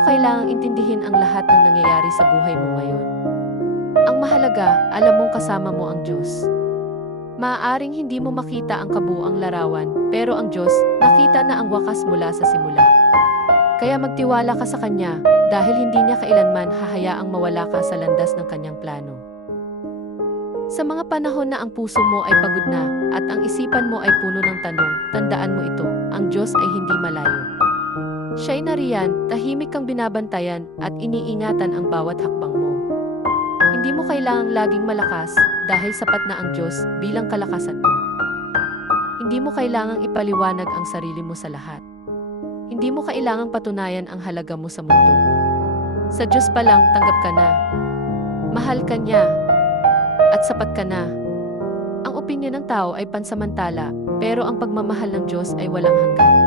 mo kailangang intindihin ang lahat ng nangyayari sa buhay mo ngayon. Ang mahalaga, alam mong kasama mo ang Diyos. Maaaring hindi mo makita ang kabuuang larawan, pero ang Diyos, nakita na ang wakas mula sa simula. Kaya magtiwala ka sa Kanya, dahil hindi niya kailanman hahayaang mawala ka sa landas ng Kanyang plano. Sa mga panahon na ang puso mo ay pagod na, at ang isipan mo ay puno ng tanong, tandaan mo ito, ang Diyos ay hindi malayo. Siya'y nariyan, tahimik kang binabantayan, at iniingatan ang bawat hakbang mo. Hindi mo kailangang laging malakas, dahil sapat na ang Diyos bilang kalakasan mo. Hindi mo kailangang ipaliwanag ang sarili mo sa lahat. Hindi mo kailangang patunayan ang halaga mo sa mundo. Sa Diyos pa lang, tanggap ka na. Mahal ka niya. At sapat ka na. Ang opinyon ng tao ay pansamantala, pero ang pagmamahal ng Diyos ay walang hanggan.